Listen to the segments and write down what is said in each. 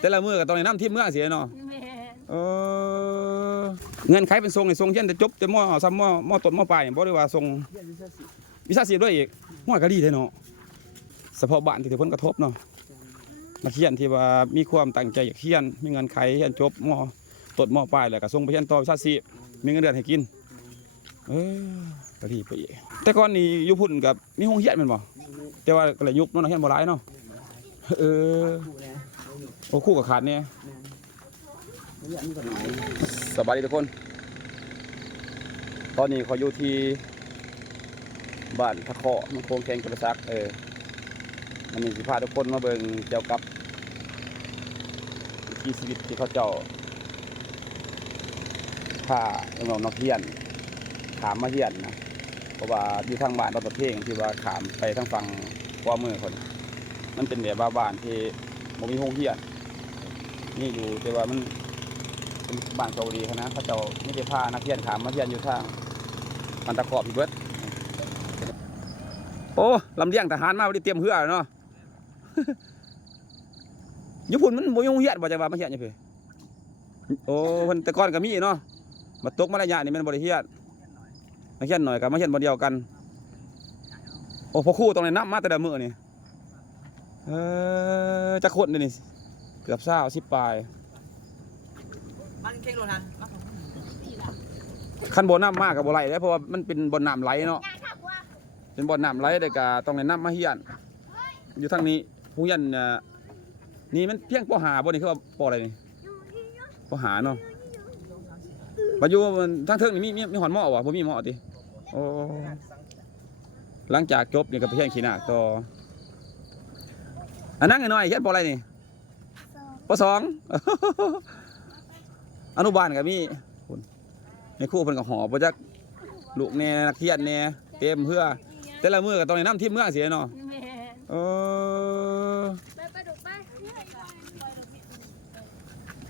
แต่ละมือกับตอนนี้น้ำทิพย์เมื่อเสียเนาะเงินใครเป็นทรงในทรงเช่นจะจบจะม้อซ้ำม้อต้นม้อปลายบ่ได้ว่าทรงวิชาศิลป์ด้วยอีกม้อกะดีเลยเนาะเฉพาะบ้านที่ถือผลกระทบเนาะนักเรียนที่ว่ามีความตั้งใจอยากเรียนมีเงินใครเรียนจบม้อต้นม้อปลายแล้วก็ส่งไปเรียนต่อวิชาศิลป์มีเงินเดือนให้กินกะดีไปอีกแต่ก่อนนี่ยุพุ่นกับมีห้องเรียนแม่นบ่แต่ว่าก็เลยยุบเนาะนักเรียนบ่หลายเนาะโอ้คู่กับขาดเนี่ยสบายดีทุกคนตอนนี้เขาอยู่ที่บ้านทะเคาะมันโค้งแข่งกระซักมันมีสิพาทุกคนมาเบิ่งเกี่ยวกับวิถีชีวิตที่เขาเจ้าพาน้องนักเรียนขามมาเรียนนะเพราะว่าอยู่ทางบ้านเราประเทศที่ว่าขามไปทางฝั่งขวามือคนมันเป็นแบบบ้านที่บ่มีโรงเรียนนี่อยู่แต่ว่ามันเป็นบ้านเกาหลีนะเขาเจ้าไม่ได้พานักเรียนขามมาเรียนอยู่ทางมันตะขอบพี่เบิร์ดโอ้ลำเลียงทหารมาไม่ได้เตรียมเรือเนาะญี่ปุ่นมันบ่ยงเฮียนบ่จะว่ามาเฮียนยังไงโอ้เพิ่นแต่ก่อนก็มีเนาะมาตกมาระยะนี่มันบ่ได้เฮียนมาเฮียนหน่อยกับมาเฮียนบ่เดียวกันโอ้พอครู่ตรงไหนนับมาแต่ละมื้อนี่จะคนนี่เกือบ20 ปลายมันเข่งโลทันขั้นบ่อน้ำมากกับบ่ไหลได้เพราะว่ามันเป็นบ่อน้ำไหลเนาะเป็นบ่อน้ำไหลได้ก็ต้องในน้ำมาเฮียนอยู่ทางนี้ผู้เฮียนนี่มันเพียงป.5บ่นี่คือว่าป.อะไรนี่ป.5เนาะมาอยู่ทางเทิงนี่มีหอนหม้อวะบ่มีหม้อติโอ้หลังจากจบนี่ก็ไปเฮียนขี้หน้าต่ออันนั้นน้อยเฮียนป.อะไรนี่ป.2อนุบาลก็มีในคู่เพิ่นก็หอบบ่จักลูกแน่นักเรียนแน่เต็มเพื่อแต่ละมื้อก็ต้องได้น้ำทิพย์เมื่อเสียเนาะ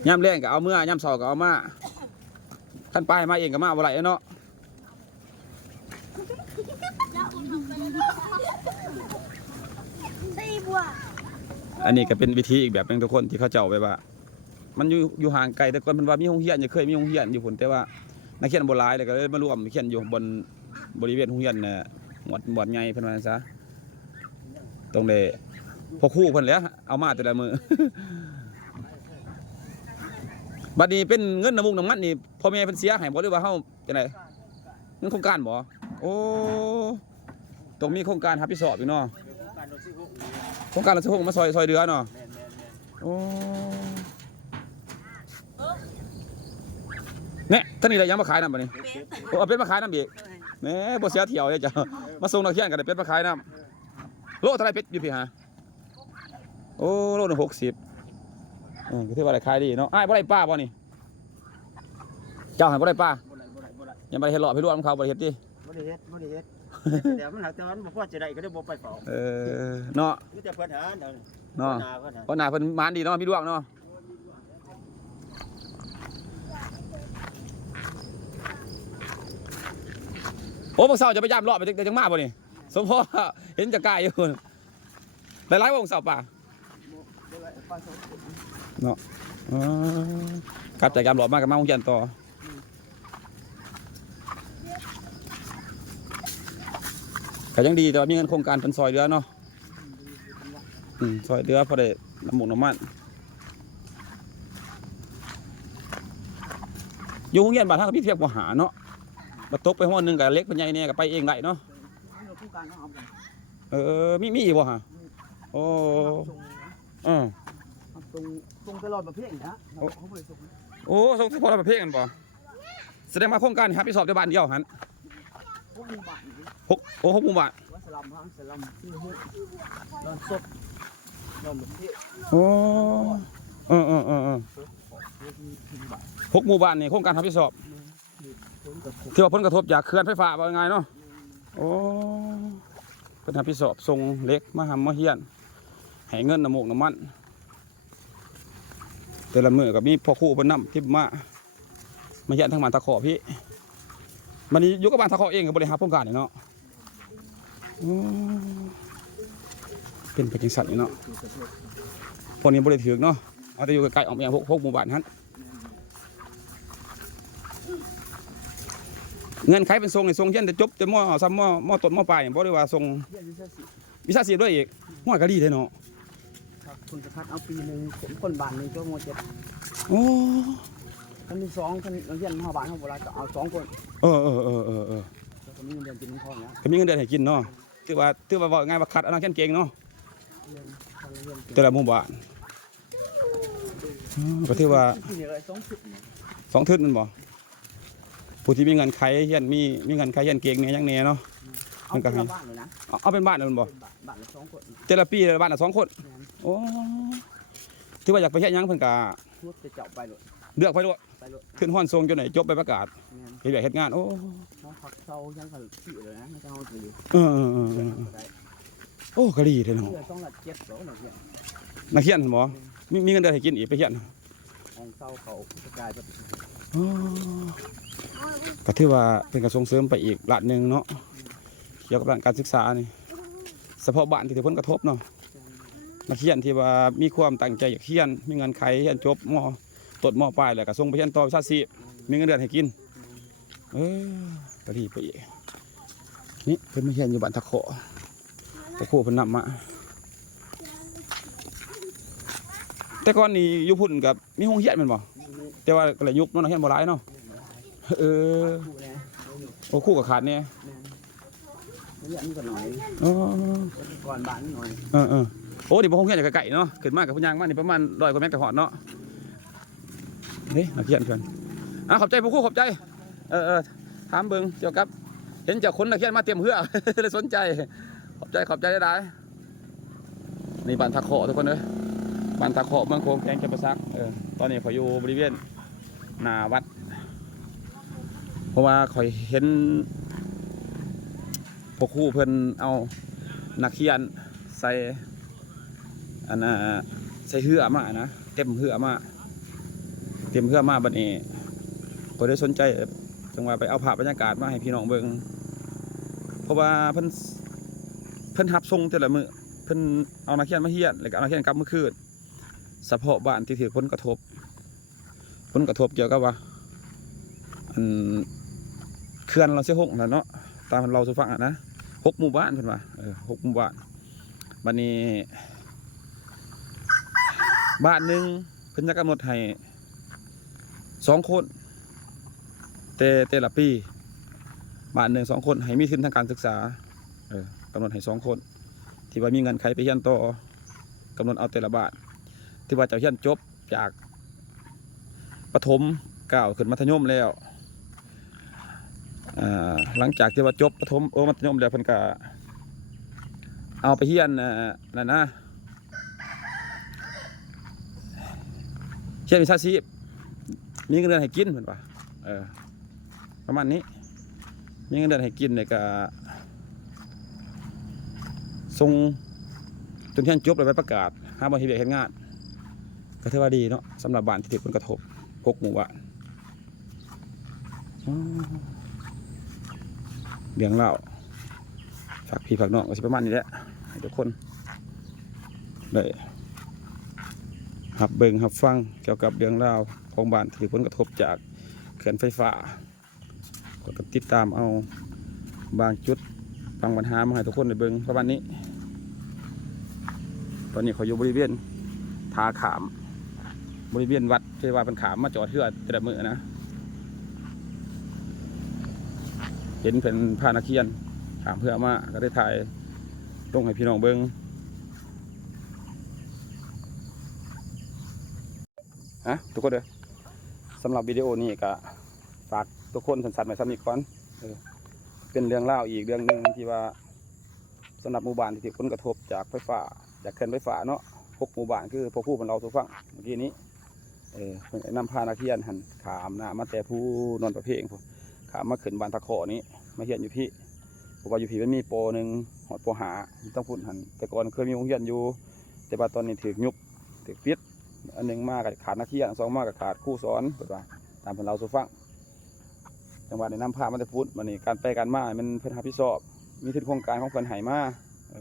ยามแรงก็เอาเมื่อยามเช้าก็เอามาคันไปมาเองก็มาบ่ไหลเนาะอันนี้ก็เป็นวิธีอีกแบบนึงทุกคนที่เขาเจ้าไว้ว่ามันอยู่ห่างไกลแต่ก่อนมันว่ามีโรงเรียนเคยมีโรงเรียนอยู่พุ่นแต่ว่านักเรียนบ่หลายเลยก็เลยมารวมเรียนอยู่บนบริเวณโรงเรียนน่ะหมวดใหญ่เพิ่นว่าซะตรงนี้พอครูเพิ่นแหละเอามาแต่ละมื้อ บัดนี้เป็นเงินน้ำมุกน้ำมันนี่พ่อแม่เพิ่นเสียให้บ่หรือว่าเฮาจังได๋เงินโครงการบ่โอ้ต้องมีโครงการรับผิดชอบอีกเนาะโครงการเราสิมาซอยเดือเนาะโอ้เนี่ยท่านนี่ได้ยังมาขายน้ำบ่นี่เอาเป็ดมาขายน้ำอีกแหมบ่เสียเที่ยวเลยจ้ะมาส่งนักเรียนกันได้เป็ดมาขายน้ำโลเท่าไรเป็ดอยู่พี่ฮะโอ้โลนึง60ก็ถือว่าได้ขายดีเนาะอ้ายบ่ได้ป้าบ่นี่เจ้าหันบ่ได้ป้ายังบ่ได้เฮ็ดหล่อพี่รวมเขาบ่ได้เฮ็ดติบ่ได้เฮ็ดเดี๋ยวมันหาแต่มันบ่พอจะได้ก็ได้บ่ไปเฝ้าเนาะมีแต่เพิ่นหาเนาะเพราะหน้าเพิ่นมานดีเนาะพี่ดวงเนาะโอ้พวกเสาจะไปย่ำรอบไปจังมาบ่นี่สมพอเห็นจะกายอยู่หลายๆวงเสาป่าเนาะกลับจากย่ำรอบมากับมาโรงเรียนต่อก็ยังดีแต่ว่ามีเงินโครงการเป็นซอยเรือเนาะซอยเรือพอได้น้ำหมูน้ำมันอยู่โรงเรียนบ้านท่านพี่เทียบกับหาเนาะมาตกไปห้องนึงกับเล็กเป็นใหญ่เนี่ยกับไปเองได้เนาะมีอีกบ่ฮะโอ้ส่งตลอดประเภทนะโอ้ส่งตลอดประเภทกันบ่แสดงว่าโครงการครับพี่สอบในบ้านเดียวหัน6 หมู่บ้านสลัมที่นอนสดนอนแบบนี้โอ้6 หมู่บ้านนี่โครงการครับพี่สอบที่ว่าผลกระทบจากเขื่อนไฟฟ้าว่าไงเนาะโอ้เป็นรับผิดชอบส่งเล็กมาหำมาเฮียนให้เงินน้ำมูกน้ำมันแต่ละมือกับมีพ่อครูเป็นน้ำที่มาเฮียนทั้งบ้านตะขอพี่มันนี้อยู่กับบ้านตะขอเองกับบริหารโครงการเนาะเป็นไปจังสันเนาะพวกนี้บริถือเนาะ เอาแต่อยู่ไกลๆออกมาหกหมู่บ้านฮั่นเงินไขเป็นทรงในทรงเช่นแต่จบแต่ซ้ำมอต้นมอปลายบ่ได้ว่าทรง เรียนวิวิชาศิลป์ชาชีพด้วยอีกหัวกะดีเด้เนาะ ครับคุณจะพัดเอาปีหนึ่งผมคนบ้านหนึ่งก็โมเจ็ด โอ้ ท่านมี2ท่านเรียนมหาบาลเขาโบราณก็เอา2 คน เออแล้วก็มีเงินเดือนกินพ่อเนี้ย ก็มีเงินเดือนให้กินเนาะถือว่าว่าง่ายว่าคัดอันนั้นเก่งเนาะ เรียนทางเรียน แต่ละหมู่บ้านก็ถือว่า ที่นี่อะไร2 ชุดเนี่ย 2 ทึดมันบ่ผู้ที่มีเงินไขเฮียนมีเงินไขเฮียนเก่งเนี่ยยังแน่เนาะ เอาเป็นบ้านเลยนะ เอาเป็นบ้านนั่นบ่ เป็นบ้านละ2 คน แต่ละปีแต่ละบ้านละ2 คน แม่น โอ้ถือว่าอยากไปเฮ็ดหยังเพิ่นก็ พูดจะเจาะไปเลย เลือกไปโลด ไปเลย ขึ้นฮ้อนทรงจนไหนจบไปประกาศ แม่น เฮ็ดเวียกเฮ็ดงานโอ้ น้องผักเซายังกันขี่เลยนะไม่ต้องเอาไปอยู่ เออโอ้ก็ดีเด้เนาะ เพื่อต้องละ7โหลหน่อยเนี่ย นักเรียนเห็นบ่มีเงินเดือนให้กินอีกไปเฮียน ของเซาเขากระจายไป อ๋อก็ถือว่าเป็นกระส่งเสริมไปอีกระหนึ่งเนาะเกี่ยวกับด้านการศึกษานี่เฉพาะบ้านที่ถือผลกระทบเนาะนักเรียนที่ว่ามีความตั้งใจอยากเรียนมีเงินไขเรียนจบม.ต้นม.ปลายแล้วก็ส่งไปเรียนต่อวิชาชีพมีเงินเดือนให้กินก็ดีไปอีกนี่เพิ่นมาเรียนอยู่บ้านตะโขตะโขเพิ่นนำมาแต่ก่อนนี่อยู่พุ่นกับมีโรงเรียนแม่นบ่แต่ว่าก็เลยยุคเนาะนักเรียนบ่หลายเนาะเออ คู่นะ โอ้คู่กับขาดเนี่ย เรียนก็หน่อย อ๋อ ก่อนบ้านหน่อย โอ้ดิบ่คงเฮียนจากไกลๆเนาะขึ้นมากับพุ่นยางมานี่ประมาณ100 กว่าเมตรก็ฮอดเนาะเด้นักเรียนเพิ่นขอบใจผู้ครูขอบใจถามเบิ่งเกี่ยวกับเห็นเจ้าคนนักเรียนมาเตรียมเฮือ เลยสนใจขอบใจได้ๆนี่บ้านทาเคาะทุกคนเด้อบ้านทาเคาะเมืองโคงแกงจำปาสักตอนนี้เขาอยู่บริเวณหน้าวัดเพราะว่าข่อยเห็นพวกครูเพิ่นเอานักเรียนใส่อันน่ะใส่เหือมานะเต็มเหือมาบัดนี้ก็ได้สนใจจังว่าไปเอาภาพบรรยากาศมาให้พี่น้องเบิ่งเพราะว่าเพิ่นรับส่งแต่ละมื้อเพิ่นเอานักเรียนมาเรียนแล้วก็เอานักเรียนกลับมื้อคืนเฉพาะบ้านที่ถือผลกระทบเกี่ยวกับว่าอันเขื่อนเราเสียหกนะเนาะตามเราสู่ฟังนะ6 หมู่บ้านเพิ่นว่า6 หมู่บ้านบัดนี้บ้านหนึงเพิ่นจะกำหนดให้2 คนแต่ละปีบ้านหนึ่ง2 คนให้มีทุนทางการศึกษากำหนดให้2 คนที่ว่ามีเงินไขไปเรียนต่อกำหนดเอาแต่ละบ้านที่ว่าจะเรียนจบจากประถมก้าวขึ้นมัธยมแล้วหลังจากที่ว่าจบประถมมัธยมแล้วเพิ่นก็เอาไปเรียนนั่นนะเรียนวิชาชีพมีเงินเดือนให้กินเพิ่นว่าประมาณนี้มีเงินเดือนให้กินเนี่ยก็ส่งจนเรียนจบแล้วไปประกาศหาบ่เฮ็ดเวียกเฮ็ดงานก็ถือว่าดีเนาะสำหรับบ้านที่ถูกผลกระทบ6 หมู่บ้านเรื่องเล่าฝากพี่ฝากน้องก็สิประมาณนี้แหละให้ทุกคนได้รับเบิ่งรับฟังเกี่ยวกับเรื่องราวของบ้านที่ถูกผลกระทบจากเขื่อนไฟฟ้าก็ติดตามเอาบางจุดบางปัญหามาให้ทุกคนได้เบิ่งประมาณนี้ตอนนี้เขาอยู่บริเวณทาขามบริเวณวัดที่ว่าเป็นขามมาจอดเทื่อแต่ละมือนะเห็นเป็นพานักเรียนขามเพื่อมาก็ได้ถ่ายลงให้พี่น้องเบิ่งทุกคนเด้อสำหรับวิดีโอนี้ก็ฝากทุกคนสั่นๆไว้ซ้ำอีกก่อนเป็นเรื่องเล่าอีกเรื่องหนึ่งที่ว่าสำหรับหมู่บ้านที่ถูกผลกระทบจากไฟฟ้าจากเขื่อนไฟฟ้าเนาะ6 หมู่บ้านคือพวกผู้บรรเราสู่ฟังเมื่อกี้นี้เพิ่นนำพานักเรียนหันขามนะมาแต่ผู้นอนประเพงพวกขามมาขึ้นบ้านตะขอนี้มาเรียนอยู่พี่เพราะว่าอยู่พี่มันมีโปรหนึ่งหอดโปรหาต้องพูดหันแต่ก่อนเคยมีโรงเรียนอยู่แต่ว่าตอนนี้ถูกยุบถูกปิดอันหนึ่งมากกับขาดนักเรียน2 มากกับขาดครูสอนเพิ่นว่าตามเพิ่นเราสู่ฟังจังหวัดในน้ำพามาแต่พุทธวันนี้การไปการมามันเพิ่นรับผิดชอบมีทุนโครงการของเพิ่นให้มา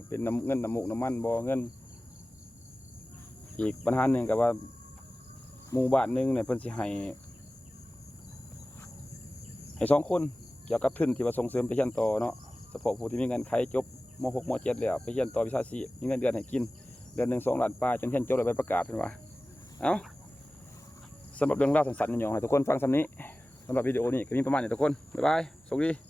เป็นเงินน้ำมูกน้ำมันบ่เงินอีกปัญหาหนึ่งกับว่า หมู่บ้านหนึงเนี่ยเพิ่นสิให้2คนเกี่ยวกับทุนที่ว่าส่งเสริมไปเรียนต่อเนาะเฉพาะผู้ที่มีเงินไขจบม.6 ม.7 แล้วไปเรียนต่อวิชาชีพมีเงินเดือนให้กินเดือนหนึง2 ล้านปลายจนเรียนจบแล้วไปประกาศเพิ่นว่าเอ้าสำหรับเรื่องราวสั้นๆหย่องๆให้ทุกคนฟังซ้ำนี้สำหรับวิดีโอนี้ก็มีประมาณนี้ทุกคนบ๊ายบายสวัสดี